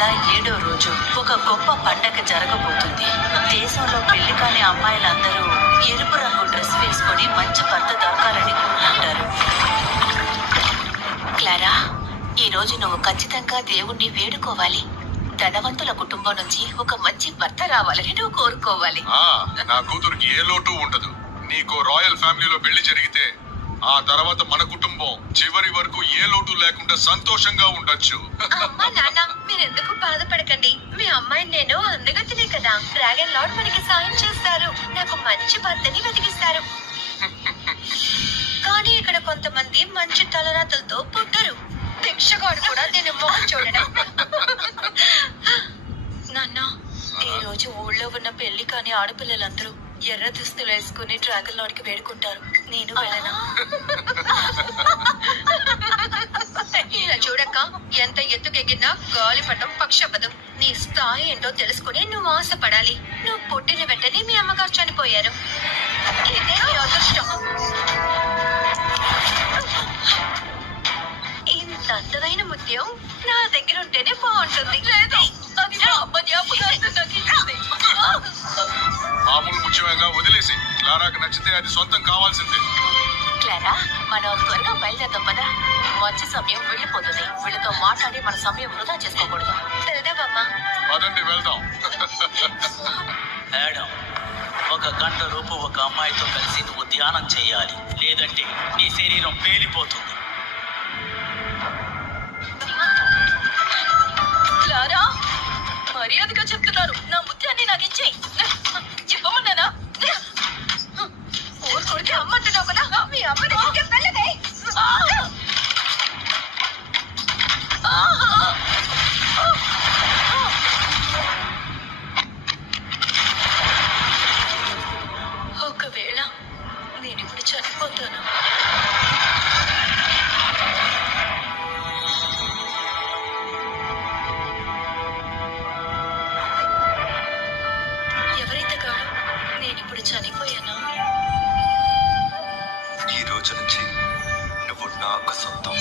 నెల 7వ రోజు ఒక గొప్ప పండగ జరగబోతుంది. దేశంలో పెళ్లి కాని అమ్మాయిలందరూ ఎరుపు రంగు డ్రెస్ వేసుకొని మంచి భర్త దొరకాలని కోరుకుంటారు. క్లారా, ఈ రోజు నువ్వు ఖచ్చితంగా దేవుణ్ణి వేడుకోవాలి. ధనవంతుల కుటుంబం నుంచి ఒక మంచి భర్త రావాలని నువ్వు కోరుకోవాలి. నా కూతురికి ఏ లోటు ఉండదు. నీకు రాయల్ ఫ్యామిలీలో పెళ్లి జరిగితే ఆ తర్వాత మన కుటుంబం చివరి వరకు ఏ లోటు లేకుండా సంతోషంగా ఉండొచ్చు. అమ్మా నాన్న, మీరెందుకు బాధపడకండి. మీ అమ్మాయిని నేను అందగతినే కదా. డ్రాగన్ లార్డ్ మనకి సాయం చేస్తారు. నాకు మంచి భర్తని వెతికిస్తారు. కానీ ఇక్కడ కొంతమంది మంచి తలరాతలతో పుట్టరు. భిక్షగాడు కూడా నేను మొహం చూడడం. నాన్న, ఈ రోజు ఊళ్ళో ఉన్న పెళ్లి కాని ఆడపిల్లలందరూ ఎర్ర దుస్తులు వేసుకుని డ్రాగన్ లార్డ్ కి వేడుకుంటారు. నేను వెళ్ళనా? ఇలా చూడక్క, ఎంత ఎత్తుకెగినా గాలిపటం పక్షపదం. నీ స్థాయి ఏంటో తెలుసుకుని నువ్వు ఆశపడాలి. నువ్వు పుట్టిన వెంటనే మీ అమ్మగారు చనిపోయారు. ఇదే నీ అదృష్టం. ఇంత అందమైన ముత్యం నా దగ్గర ఉంటేనే బాగుంటుంది. లేదు, అది నా అమ్మ జ్ఞాపకార్థం నాకు ఇచ్చింది. మామూలు ముఖ్యంగా వదిలేసి క్లారాకు నచ్చితే అది సొంతం కావాల్సిందే. క్లారా, మనం త్వరగా బయలుదేరదాం పదా. మంచి సమయం వెళ్ళిపోతుంది. వీళ్ళతో మాట్లాడి మన సమయం వృధా చేసుకోకూడదు. వెళ్దామమ్మా. పదండి వెళ్దాం. మేడం, 1 గంట లోపు ఒక అమ్మాయితో కలిసి నువ్వు ధ్యానం చేయాలి, లేదంటే నీ శరీరం పేలిపోతుంది. క్లారా, మర్యాదగా చెప్తున్నారు. నా ముత్యాన్ని నాకు ఇచ్చేయి. చెప్పమన్నానా? ఊరుకొడికి అమ్మంటున్నావు కదా, మీ అమ్మని వెళ్ళదే. ఒకవేళ నేనిప్పుడు చనిపోతాను. ఎవరైతే కాదు, నేనిప్పుడు చనిపోయానా? ఈ రోజు నుంచి నువ్వు నాకు సొంతం.